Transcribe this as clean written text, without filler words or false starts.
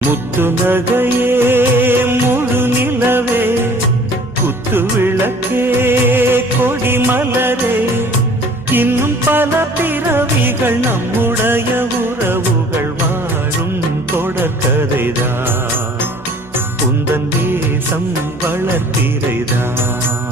முத்து நகையே முழு நிலவே குத்து விளக்கே கொடி மலரே இன்னும் பல பிறவிகள் நம்முடைய உறவுகள் வாழும் தொடர்கதைதான் உந்தன் தேசம் வளர்த்திரைதான்.